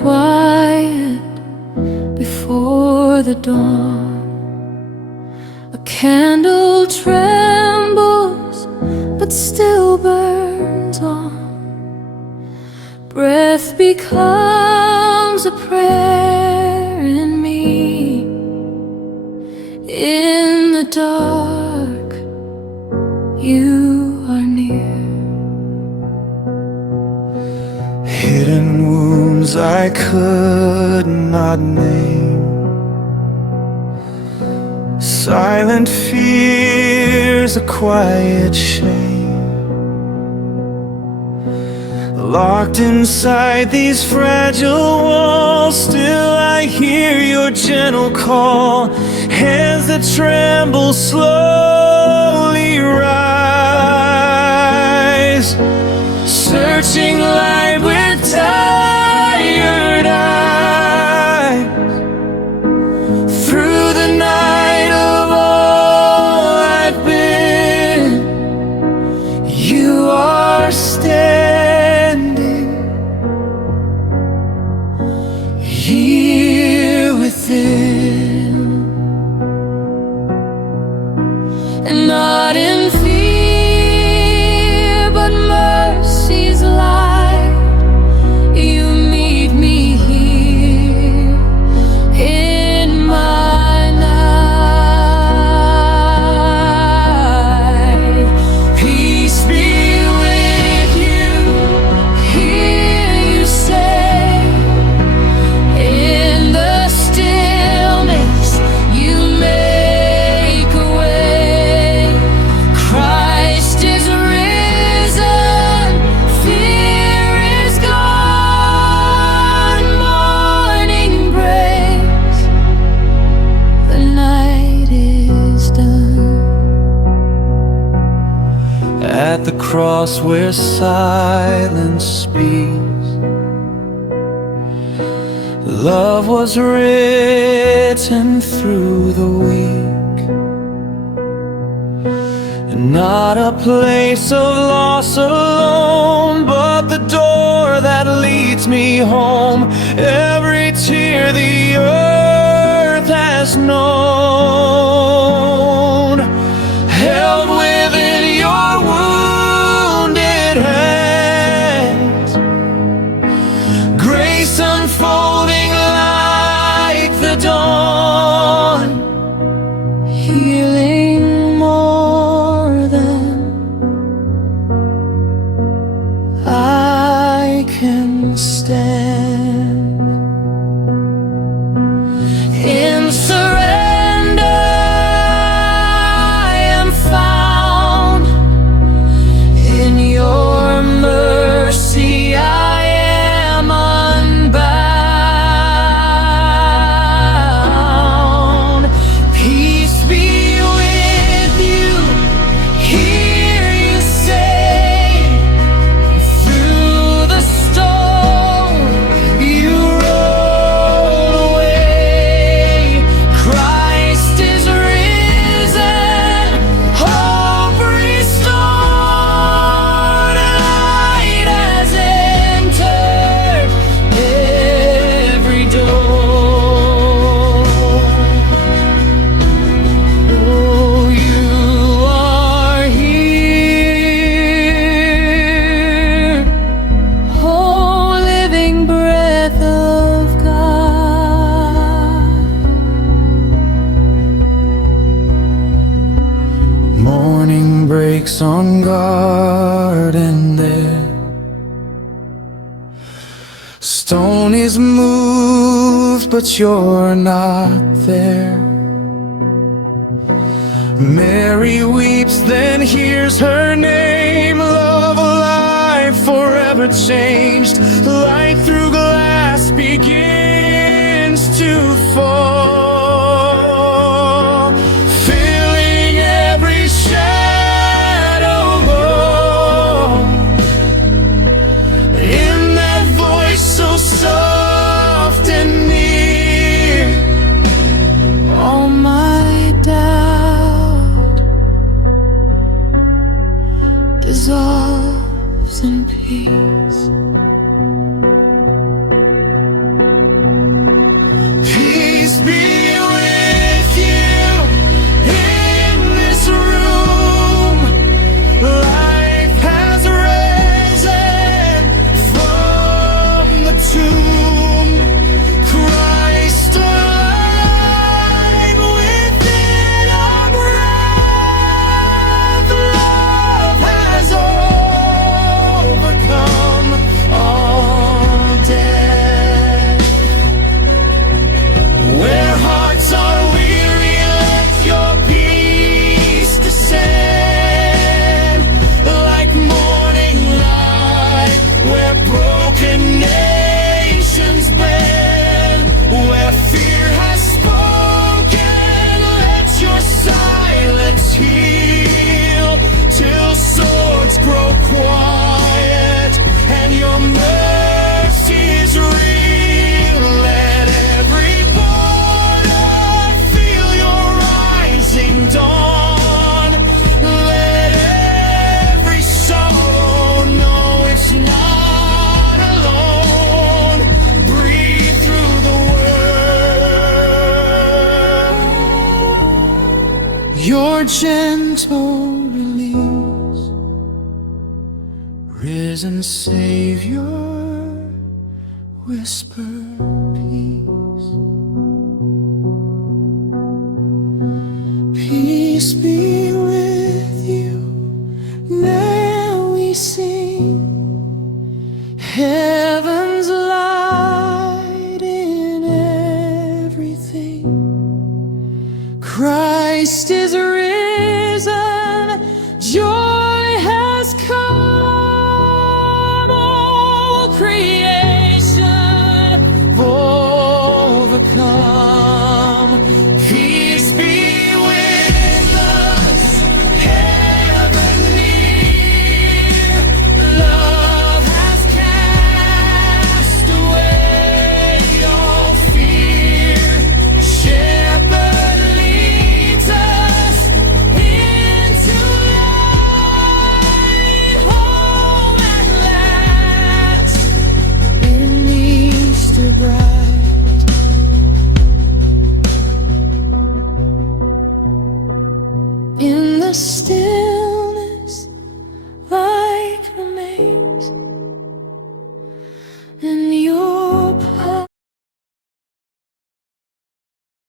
quiet before the dawn. A candle trembles but still burns on. Breath becomes a prayer in me. In the dark, you are near. Hidden wounds I could not name, silent fears, a quiet shame. Locked inside these fragile walls, still I hear your gentle call. Hands that tremble slowly rise, searching light with tired eyes. Through the night of all I've been, you are standing here within. And not in fear, but mercy's light. You meet me here in my night. Peace be with you, hear you say. In the stillness you make a way. Christ is risen, fear is gone. Morning breaks, the night is done. At the cross where silence speaks, love was written through the weak. And not a place of loss alone, but the door that leads me home. Every tear the earth has known, held within your wounded hands. Grace unfolding like the dawn, healing more than I can stand. In surrender I am found. In your mercy I am unbound. Peace be with you, hear you say. Through the storm you roll away. Christ is risen, hope restored. Light has entered every door. Oh, you are here, oh, living breath of God. Morning breaks on garden there. Stone is moved, but you're not there. Mary weeps, then hears her name. Love alive, forever changed. Light through glass begins to fall, filling every shadow more. In that voice so soft and near, all my doubt dissolves in peace. your gentle release. Risen Savior, whisper peace. Peace be